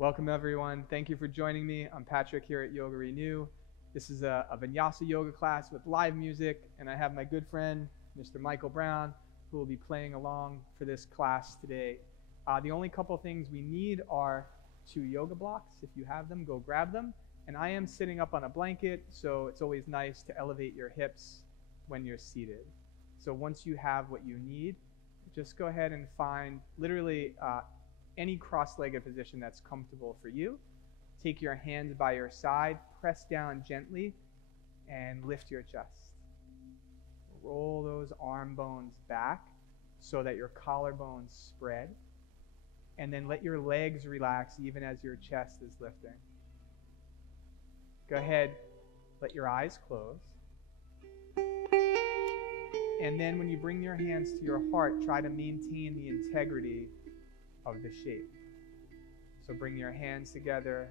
Welcome everyone. Thank you for joining me. I'm Patrick here at Yoga Renew. This is a Vinyasa yoga class with live music, and I have my good friend, Mr. Michael Brown, who will be playing along for this class today. The only couple things we need are 2 yoga blocks. If you have them, go grab them. And I am sitting up on a blanket, so it's always nice to elevate your hips when you're seated. So once you have what you need, just go ahead and find literally any cross-legged position that's comfortable for you. Take your hands by your side, press down gently, and lift your chest. Roll those arm bones back so that your collarbones spread. And then let your legs relax even as your chest is lifting. Go ahead, let your eyes close. And then when you bring your hands to your heart, try to maintain the integrity of the shape. So bring your hands together,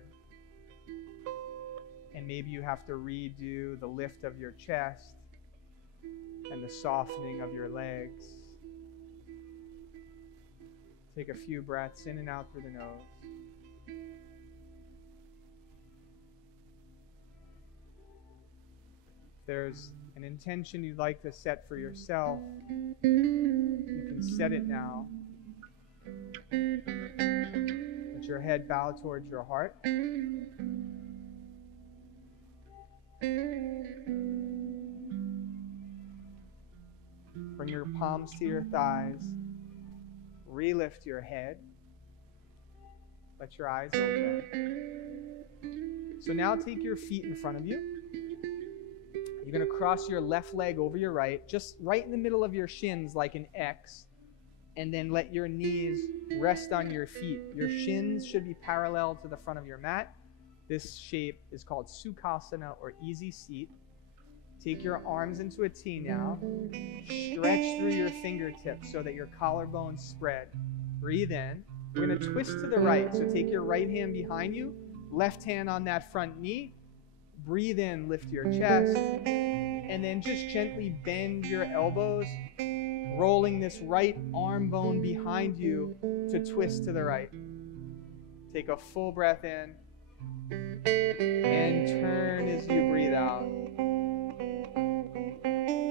and maybe you have to redo the lift of your chest and the softening of your legs. Take a few breaths in and out through the nose. If there's an intention you'd like to set for yourself, you can set it now. Let your head bow towards your heart. Bring your palms to your thighs. Relift your head. Let your eyes open. So now take your feet in front of you. You're going to cross your left leg over your right, just right in the middle of your shins like an X. And then let your knees rest on your feet. Your shins should be parallel to the front of your mat. This shape is called Sukhasana, or easy seat. Take your arms into a T now. Stretch through your fingertips so that your collarbones spread. Breathe in. We're going to twist to the right. So take your right hand behind you, left hand on that front knee. Breathe in, lift your chest. And then just gently bend your elbows, rolling this right arm bone behind you to twist to the right. Take a full breath in and turn as you breathe out.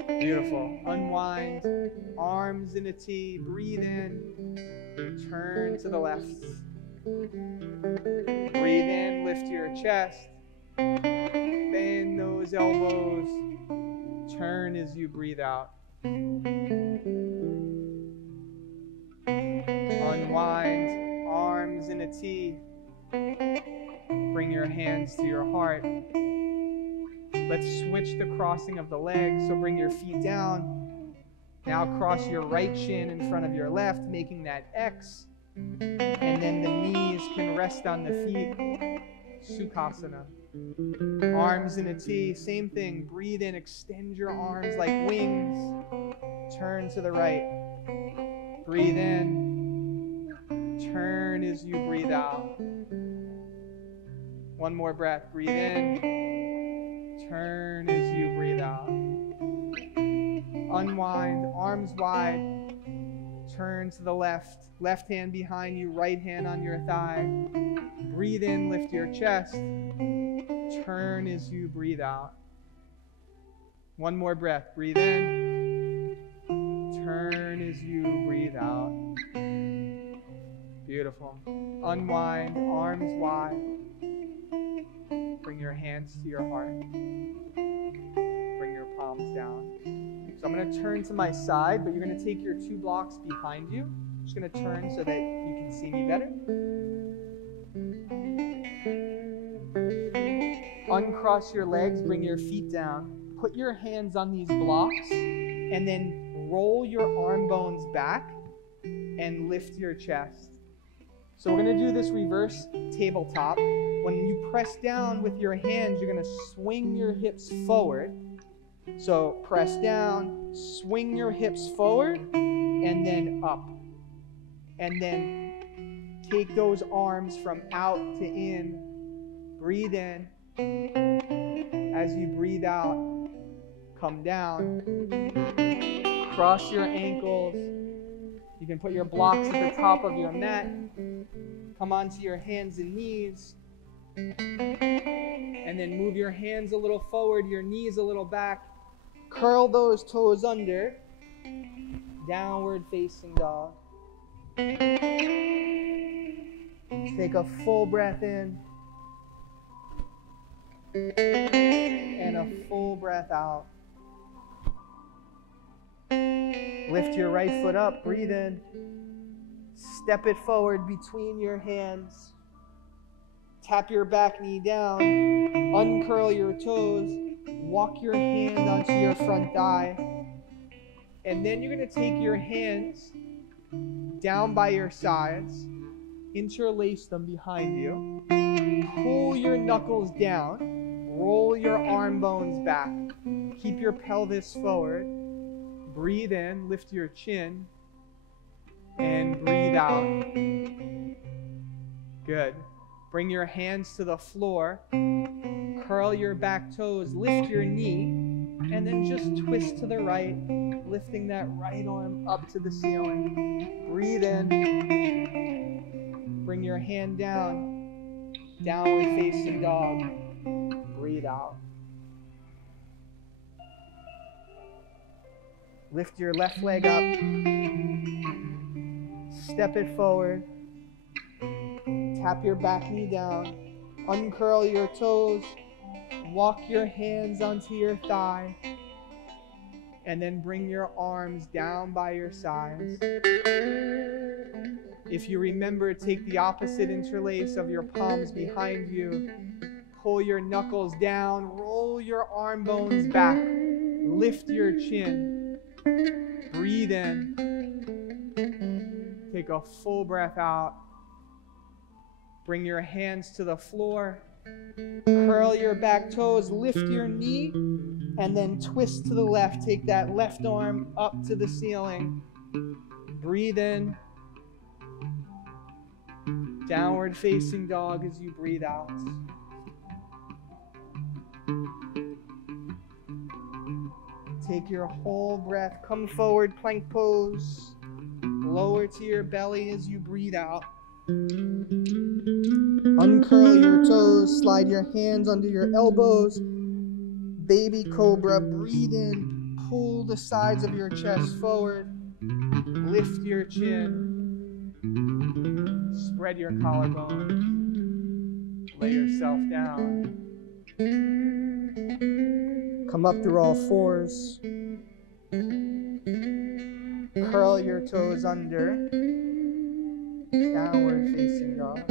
Beautiful. Unwind, arms in a T, breathe in, turn to the left. Breathe in, lift your chest, bend those elbows, turn as you breathe out. Unwind, arms in a T. Bring your hands to your heart. Let's switch the crossing of the legs. So bring your feet down. Now cross your right shin in front of your left, making that X. And then the knees can rest on the feet. Sukhasana. Arms in a T. Same thing. Breathe in. Extend your arms like wings. Turn to the right. Breathe in. Turn as you breathe out. One more breath. Breathe in. Turn as you breathe out. Unwind, arms wide. Turn to the left. Left hand behind you, right hand on your thigh. Breathe in, lift your chest. Turn as you breathe out. One more breath. Breathe in. Turn as you breathe out. Beautiful. Unwind, arms wide. Bring your hands to your heart. Bring your palms down. So I'm going to turn to my side, but you're going to take your 2 blocks behind you. I'm just going to turn so that you can see me better. Uncross your legs, bring your feet down. Put your hands on these blocks, and then roll your arm bones back and lift your chest. So we're going to do this reverse tabletop. When you press down with your hands, you're going to swing your hips forward. So press down, swing your hips forward, and then up. And then take those arms from out to in. Breathe in. As you breathe out, come down. Cross your ankles. You can put your blocks at the top of your mat. Come onto your hands and knees. And then move your hands a little forward, your knees a little back. Curl those toes under. Downward facing dog. Take a full breath in. And a full breath out. Lift your right foot up, breathe in. Step it forward between your hands. Tap your back knee down. Uncurl your toes. Walk your hand onto your front thigh. And then you're going to take your hands down by your sides. Interlace them behind you. Pull your knuckles down. Roll your arm bones back. Keep your pelvis forward. Breathe in, lift your chin, and breathe out. Good. Bring your hands to the floor. Curl your back toes, lift your knee, and then just twist to the right, lifting that right arm up to the ceiling. Breathe in. Bring your hand down. Downward facing dog. Breathe out. Lift your left leg up. Step it forward. Tap your back knee down. Uncurl your toes. Walk your hands onto your thigh. And then bring your arms down by your sides. If you remember, take the opposite interlace of your palms behind you. Pull your knuckles down. Roll your arm bones back. Lift your chin. Breathe in. Take a full breath out. Bring your hands to the floor. Curl your back toes. Lift your knee. And then twist to the left. Take that left arm up to the ceiling. Breathe in. Downward facing dog as you breathe out. Take your whole breath. Come forward, plank pose. Lower to your belly as you breathe out. Uncurl your toes. Slide your hands under your elbows. Baby cobra. Breathe in. Pull the sides of your chest forward. Lift your chin. Spread your collarbones. Lay yourself down. Come up through all fours. Curl your toes under. Downward facing dog.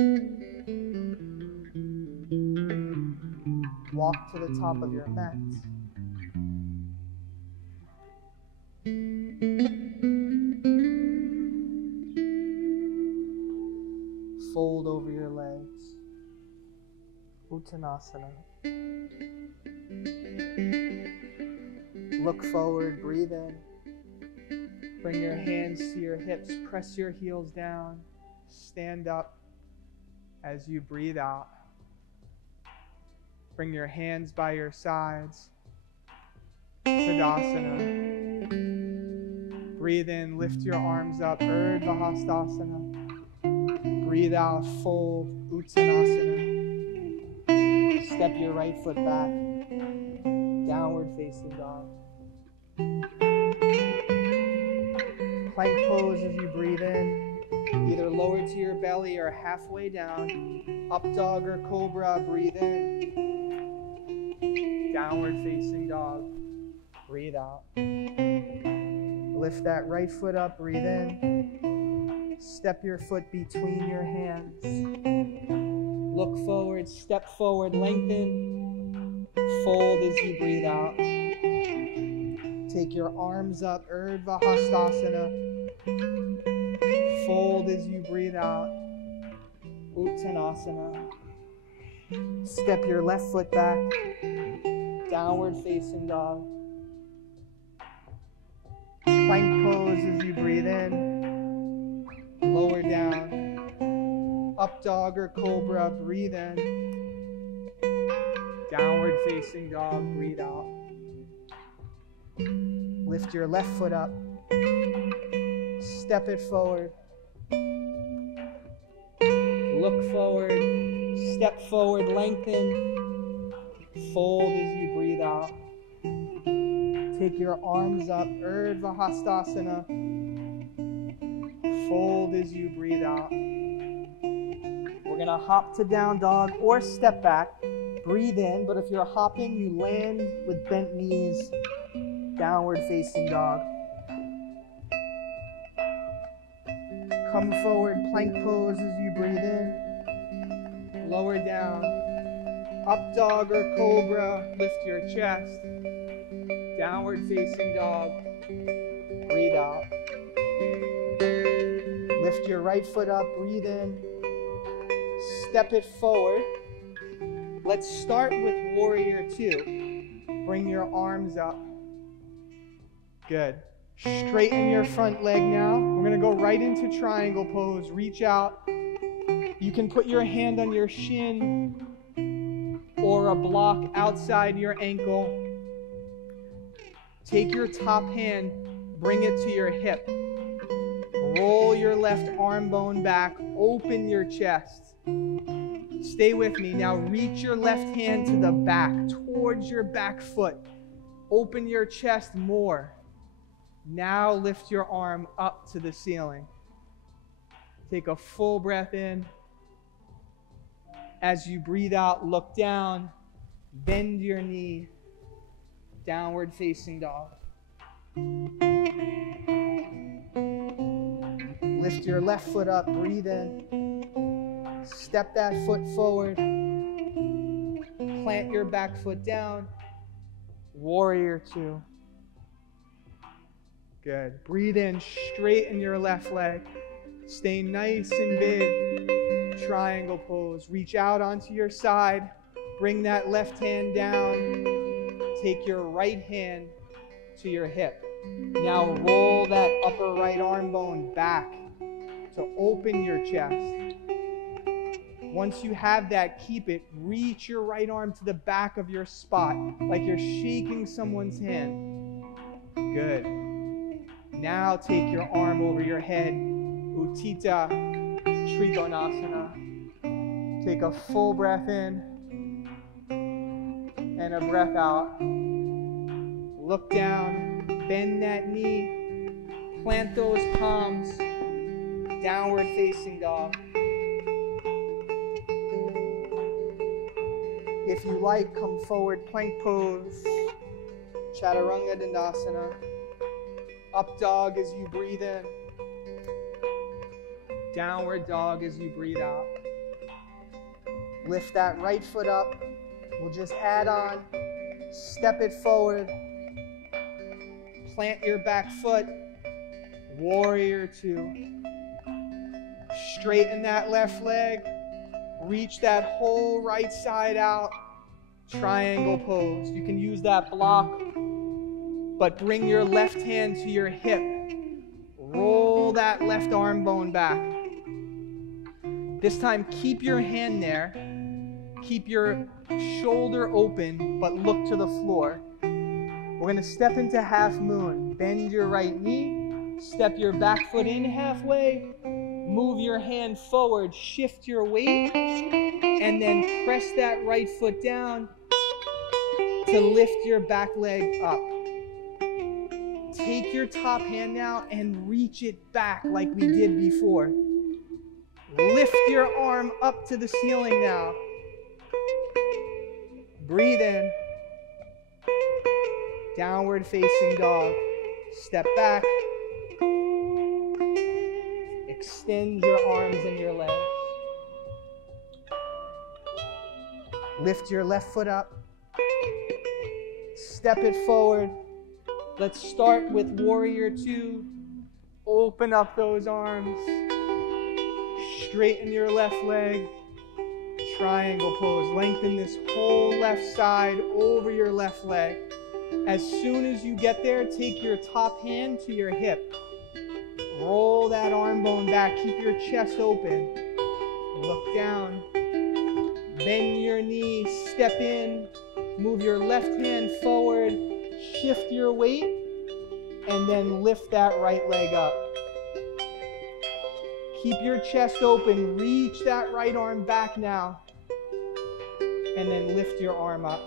Walk to the top of your mat. Fold over your legs. Uttanasana. Look forward, breathe in. Bring your hands to your hips, press your heels down. Stand up as you breathe out. Bring your hands by your sides. Tadasana. Breathe in, lift your arms up, Urdhva Hastasana. Breathe out, fold, Uttanasana. Step your right foot back. Downward facing dog. Plank pose as you breathe in. Either lower to your belly or halfway down. Up dog or cobra, breathe in. Downward facing dog. Breathe out. Lift that right foot up, breathe in. Step your foot between your hands. Look forward, step forward, lengthen. Fold as you breathe out. Take your arms up, Urdhva Hastasana. Fold as you breathe out. Uttanasana. Step your left foot back. Downward facing dog. Plank pose as you breathe in. Lower down. Up dog or cobra, breathe in. Downward facing dog, breathe out. Lift your left foot up. Step it forward. Look forward. Step forward, lengthen. Fold as you breathe out. Take your arms up, Urdhva Hastasana. Fold as you breathe out. We're going to hop to down dog or step back. Breathe in, but if you're hopping, you land with bent knees, downward facing dog. Come forward, plank pose as you breathe in. Lower down. Up dog or cobra, lift your chest. Downward facing dog. Breathe out. Lift your right foot up, breathe in. Step it forward. Let's start with warrior two. Bring your arms up. Good. Straighten your front leg now. We're going to go right into triangle pose. Reach out. You can put your hand on your shin or a block outside your ankle. Take your top hand, bring it to your hip. Roll your left arm bone back, open your chest. Stay with me. Now reach your left hand to the back, towards your back foot. Open your chest more. Now lift your arm up to the ceiling. Take a full breath in. As you breathe out, look down. Bend your knee. Downward facing dog. Lift your left foot up, breathe in. Step that foot forward. Plant your back foot down. Warrior two. Good. Breathe in, straighten your left leg. Stay nice and big. Triangle pose. Reach out onto your side. Bring that left hand down. Take your right hand to your hip. Now roll that upper right arm bone back to open your chest. Once you have that, keep it. Reach your right arm to the back of your spot like you're shaking someone's hand. Good. Now take your arm over your head. Utthita Trikonasana. Take a full breath in and a breath out. Look down, bend that knee, plant those palms, downward facing dog. If you like, come forward, plank pose, Chaturanga Dandasana. Up dog as you breathe in, downward dog as you breathe out. Lift that right foot up. We'll just add on, step it forward, plant your back foot, warrior two. Straighten that left leg, reach that whole right side out, triangle pose. You can use that block, but bring your left hand to your hip. Roll that left arm bone back. This time, keep your hand there. Keep your shoulder open, but look to the floor. We're going to step into half moon. Bend your right knee. Step your back foot in halfway. Move your hand forward. Shift your weight. And then press that right foot down to lift your back leg up. Take your top hand now and reach it back like we did before. Lift your arm up to the ceiling now. Breathe in. Downward facing dog. Step back. Extend your arms and your legs. Lift your left foot up. Step it forward. Let's start with warrior two. Open up those arms. Straighten your left leg. Triangle pose. Lengthen this whole left side over your left leg. As soon as you get there, take your top hand to your hip. Roll that arm bone back. Keep your chest open. Look down. Bend your knee. Step in. Move your left hand forward. Shift your weight. And then lift that right leg up. Keep your chest open. Reach that right arm back now. And then lift your arm up.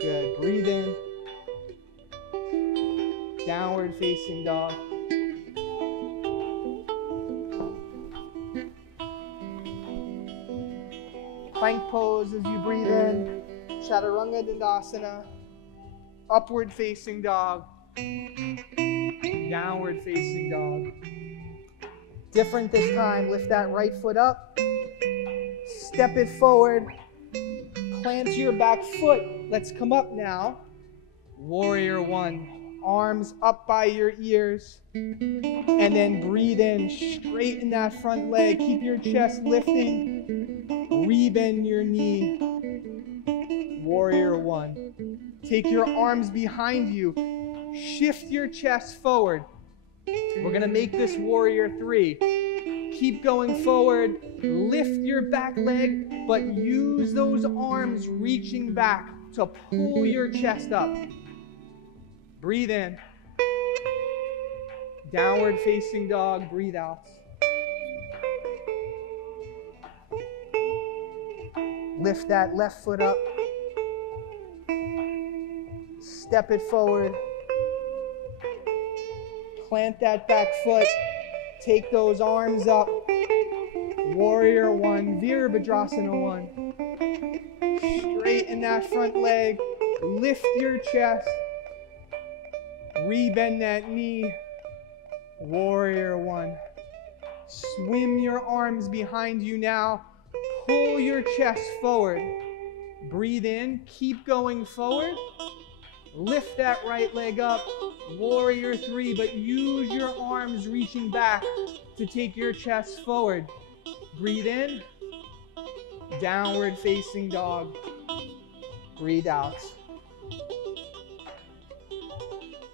Good. Breathe in. Downward facing dog. Plank pose as you breathe in. Chaturanga Dandasana. Upward facing dog. Downward facing dog. Different this time. Lift that right foot up. Step it forward. Plant your back foot. Let's come up now. Warrior one. Arms up by your ears. And then breathe in. Straighten that front leg. Keep your chest lifting. Rebend your knee. Warrior one. Take your arms behind you. Shift your chest forward. We're going to make this warrior three. Keep going forward. Lift your back leg, but use those arms reaching back to pull your chest up. Breathe in. Downward facing dog. Breathe out. Lift that left foot up. Step it forward. Plant that back foot. Take those arms up. Warrior one, Virabhadrasana one. Straighten that front leg. Lift your chest. Rebend that knee. Warrior one. Swim your arms behind you now. Pull your chest forward. Breathe in. Keep going forward. Lift that right leg up. Warrior three, but use your arms reaching back to take your chest forward. Breathe in. Downward facing dog. Breathe out.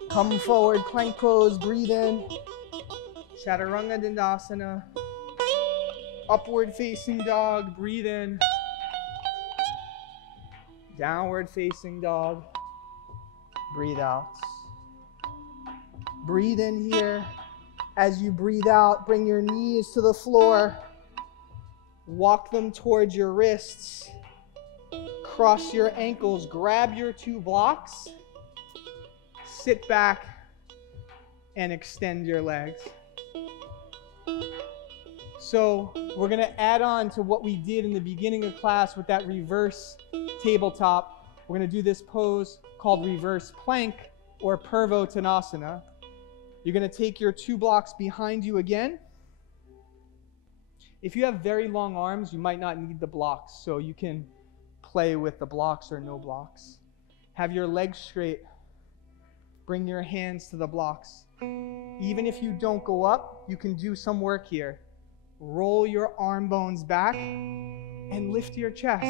Come forward, plank pose. Breathe in. Chaturanga Dandasana. Upward facing dog. Breathe in. Downward facing dog. Breathe out. Breathe in here. As you breathe out, bring your knees to the floor. Walk them towards your wrists. Cross your ankles. Grab your two blocks. Sit back and extend your legs. So we're going to add on to what we did in the beginning of class with that reverse tabletop. We're going to do this pose called reverse plank or Purvottanasana. You're going to take your two blocks behind you again. If you have very long arms, you might not need the blocks, so you can play with the blocks or no blocks. Have your legs straight. Bring your hands to the blocks. Even if you don't go up, you can do some work here. Roll your arm bones back and lift your chest.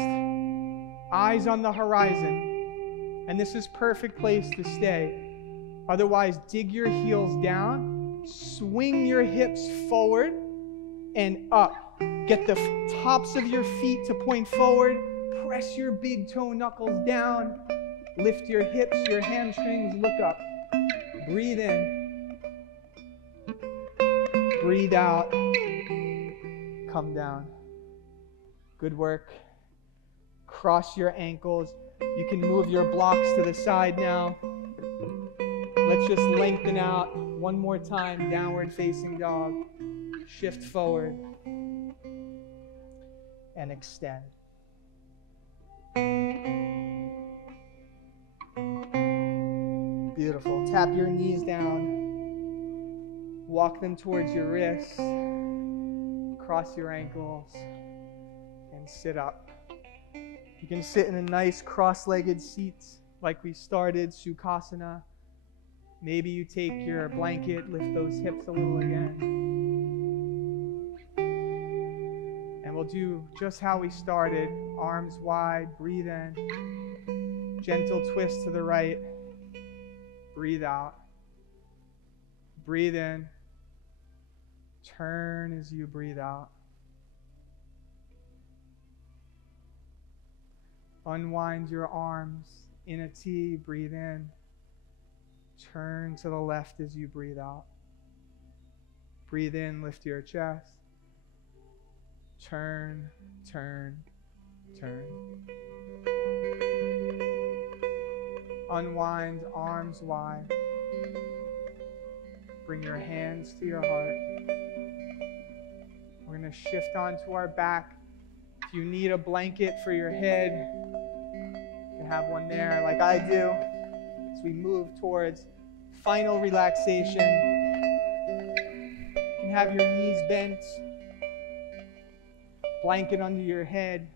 Eyes on the horizon. And this is perfect place to stay. Otherwise, dig your heels down, swing your hips forward and up. Get the tops of your feet to point forward. Press your big toe knuckles down. Lift your hips, your hamstrings, look up. Breathe in. Breathe out. Come down. Good work. Cross your ankles. You can move your blocks to the side now. Let's just lengthen out. One more time. Downward facing dog. Shift forward. And extend. Beautiful. Tap your knees down. Walk them towards your wrists. Cross your ankles. And sit up. You can sit in a nice cross-legged seat like we started, Sukhasana. Maybe you take your blanket, lift those hips a little again. And we'll do just how we started. Arms wide, breathe in. Gentle twist to the right. Breathe out. Breathe in. Turn as you breathe out. Unwind your arms in a T. Breathe in. Turn to the left as you breathe out. Breathe in, lift your chest. Turn, turn, turn. Unwind, arms wide. Bring your hands to your heart. We're going to shift onto our back. If you need a blanket for your head, you can have one there like I do. As we move towards final relaxation, you can have your knees bent, blanket under your head,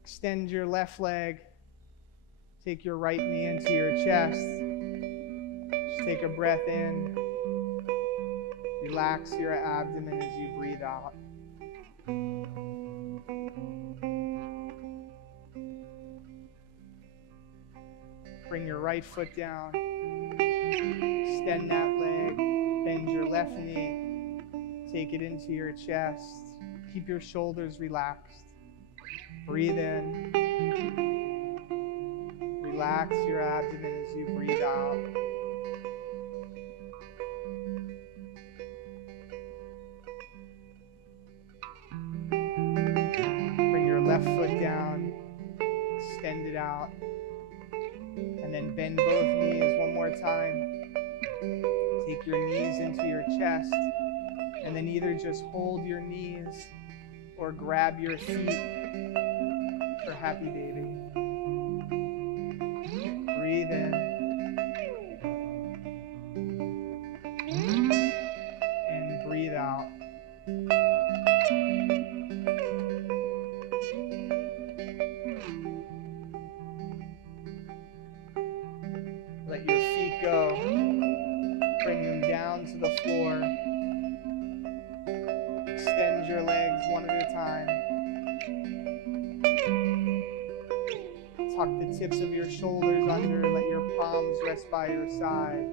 extend your left leg, take your right knee into your chest. Just take a breath in. Relax your abdomen as you breathe out. Bring your right foot down. Extend that leg. Bend your left knee. Take it into your chest. Keep your shoulders relaxed. Breathe in. Relax your abdomen as you breathe out. Bring your left foot down. Extend it out. And then bend both knees one more time. Take your knees into your chest. And then either just hold your knees or grab your feet for happy baby. Breathe in. And breathe out. Let your feet go. Bring them down to the floor. Extend your legs one at a time. Tuck the tips of your shoulders under. Let your palms rest by your side.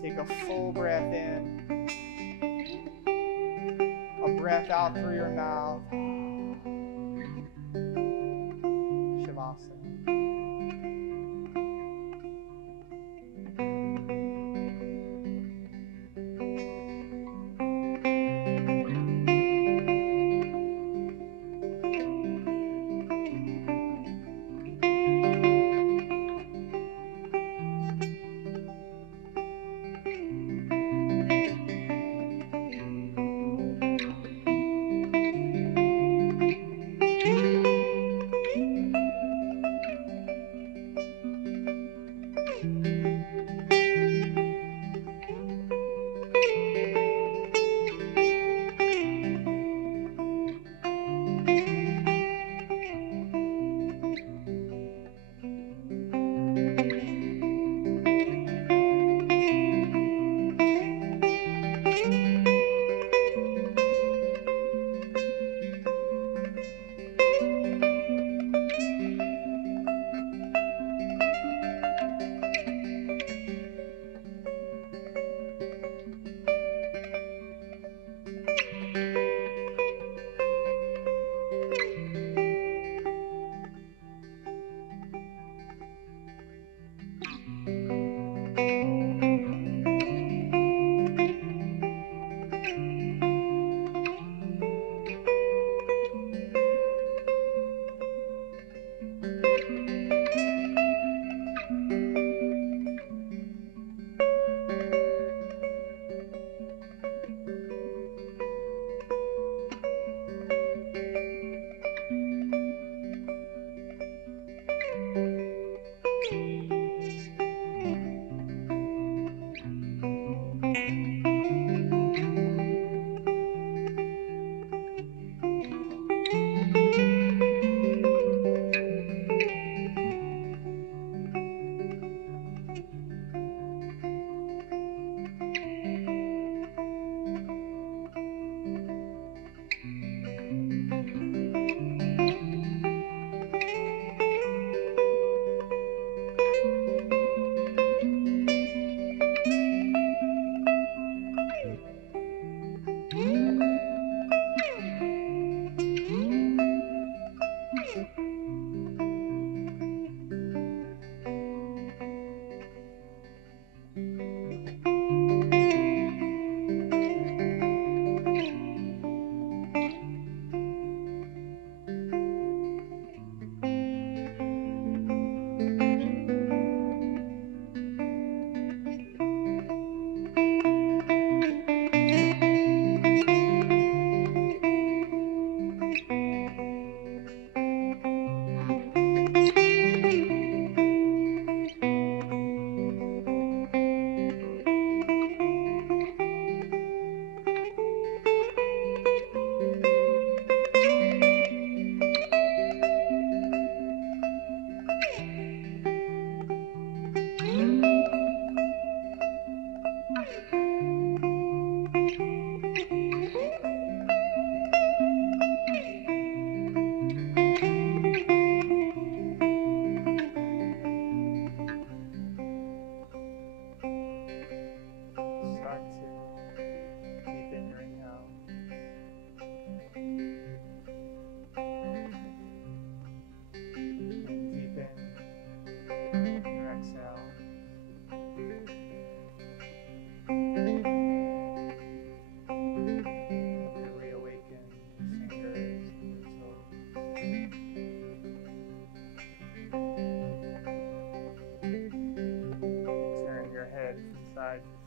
Take a full breath in. A breath out through your mouth. Shavasana.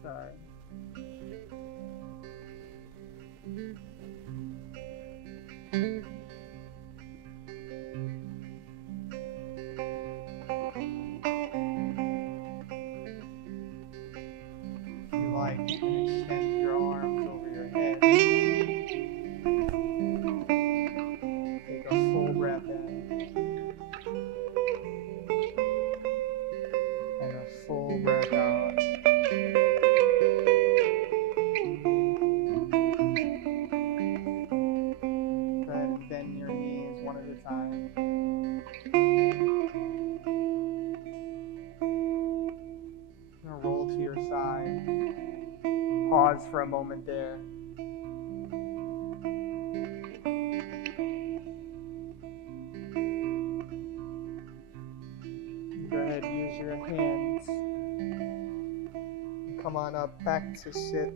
side. If you like, you can extend your arms over your head. Take a full breath in and a full breath out. Go ahead and bend your knees one at a time. Gonna roll to your side. Pause for a moment there. Go ahead, use your hands. Come on up back to sit.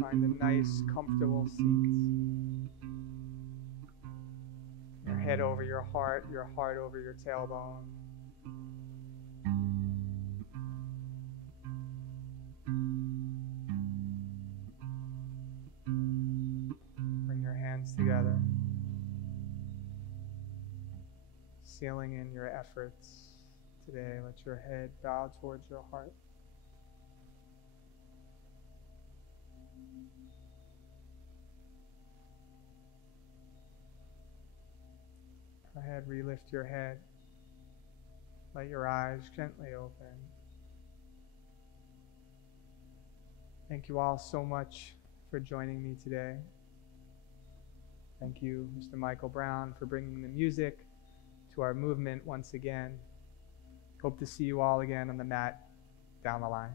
Find a nice, comfortable seat. Your head over your heart over your tailbone. Bring your hands together. Sealing in your efforts today. Let your head bow towards your heart. Go ahead, relift your head. Let your eyes gently open. Thank you all so much for joining me today. Thank you, Mr. Michael Brown, for bringing the music to our movement once again. Hope to see you all again on the mat down the line.